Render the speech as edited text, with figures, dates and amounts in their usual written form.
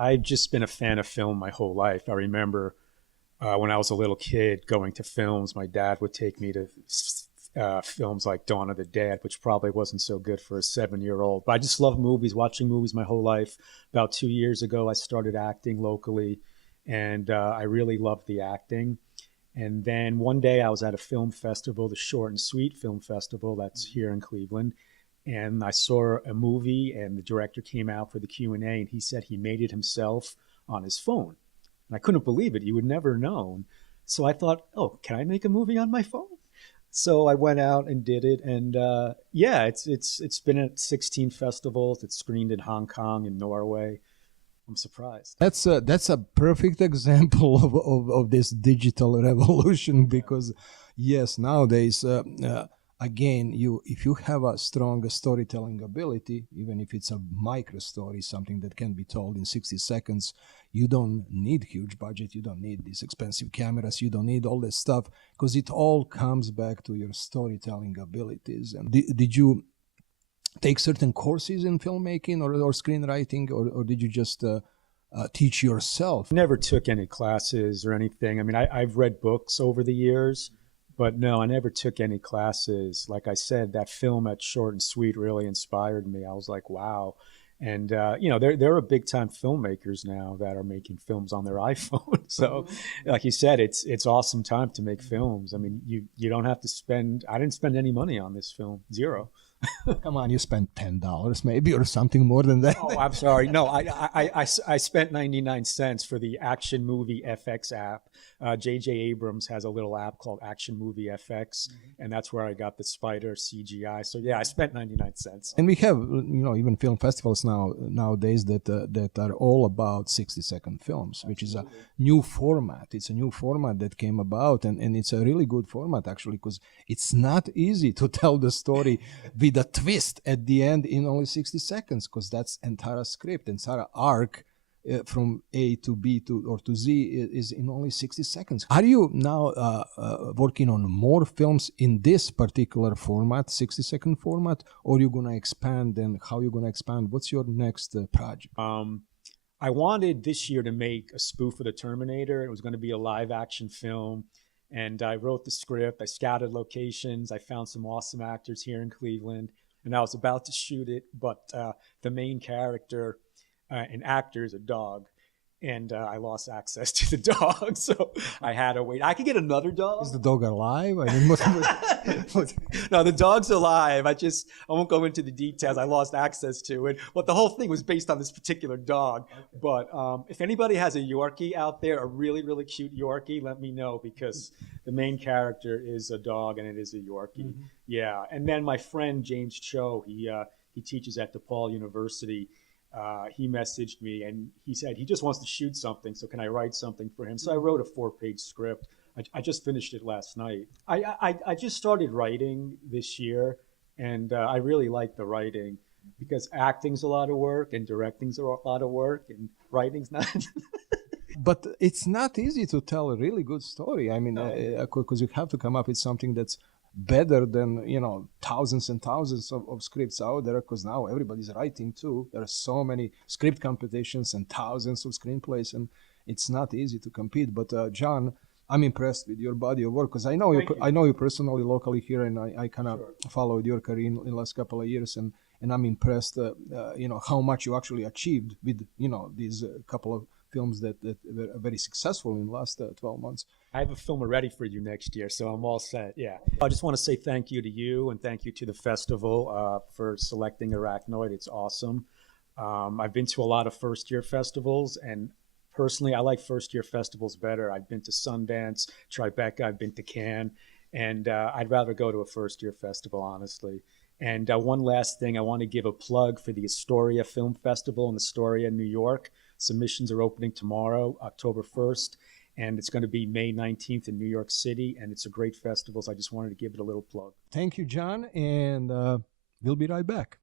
I've just been a fan of film my whole life. I remember when I was a little kid going to films, my dad would take me to films like Dawn of the Dead, which probably wasn't so good for a 7-year-old. But I just love movies, watching movies my whole life. About 2 years ago, I started acting locally, and I really loved the acting. And then one day I was at a film festival, the Short and Sweet Film Festival that's here in Cleveland. And I saw a movie, and the director came out for the Q&A, and he said he made it himself on his phone. And I couldn't believe it. You would never known. So I thought, oh, can I make a movie on my phone? So I went out and did it. And yeah, it's been at 16 festivals. It's screened in Hong Kong and Norway. I'm surprised. That's a perfect example of this digital revolution, because yes, nowadays, again, if you have a strong storytelling ability, even if it's a micro story, something that can be told in 60 seconds, you don't need huge budget, you don't need these expensive cameras, you don't need all this stuff, because it all comes back to your storytelling abilities. And did you take certain courses in filmmaking or screenwriting, or did you just teach yourself? Never took any classes or anything. I mean, I've read books over the years, but no, I never took any classes. Like I said, that film at Short and Sweet really inspired me. I was like, wow. And, there are big time filmmakers now that are making films on their iPhone. So like you said, it's awesome time to make films. I mean, you don't have to I didn't spend any money on this film, zero. Come on, you spent $10 maybe or something more than that. Oh, I'm sorry. No, I spent 99 cents for the Action Movie FX app. J.J. Abrams has a little app called Action Movie FX, and that's where I got the spider CGI. So yeah, I spent 99 cents. And we have, even film festivals nowadays that are all about 60-second films, which is a new format. It's a new format that came about, and it's a really good format actually, because it's not easy to tell the story with a twist at the end in only 60 seconds, because that's entire script, entire arc from A to B or to Z is in only 60 seconds. Are you now working on more films in this particular format, 60-second format, or are you going to expand, and how are you going to expand? What's your next project? I wanted this year to make a spoof of the Terminator. It was going to be a live action film. And I wrote the script, I scouted locations, I found some awesome actors here in Cleveland, and I was about to shoot it, but the main character, an actor, is a dog, and I lost access to the dog, so I had to wait. I could get another dog. Is the dog alive? I mean, No, the dog's alive. I won't go into the details. I lost access to it. But the whole thing was based on this particular dog. Okay. But if anybody has a Yorkie out there, a really, really cute Yorkie, let me know, because the main character is a dog and it is a Yorkie. Mm-hmm. Yeah. And then my friend James Cho, he teaches at DePaul University. He messaged me and he said he just wants to shoot something. So can I write something for him? So I wrote a 4-page script. I just finished it last night. I just started writing this year, and I really like the writing, because acting's a lot of work and directing's a lot of work and writing's not. But it's not easy to tell a really good story. I mean, because you have to come up with something that's better than, thousands and thousands of scripts out there, because now everybody's writing too. There are so many script competitions and thousands of screenplays, and it's not easy to compete. But John, I'm impressed with your body of work, because I know you personally, locally here, and I kind of followed your career in the last couple of years, and I'm impressed, how much you actually achieved with, these couple of films that were very successful in the last 12 months. I have a film ready for you next year, so I'm all set, yeah. I just want to say thank you to you, and thank you to the festival for selecting Arachnoid. It's awesome. I've been to a lot of first-year festivals, and personally, I like first-year festivals better. I've been to Sundance, Tribeca, I've been to Cannes, and I'd rather go to a first-year festival, honestly. And one last thing, I want to give a plug for the Astoria Film Festival in Astoria, New York. Submissions are opening tomorrow, October 1st, and it's going to be May 19th in New York City, and it's a great festival, so I just wanted to give it a little plug. Thank you, John, and we'll be right back.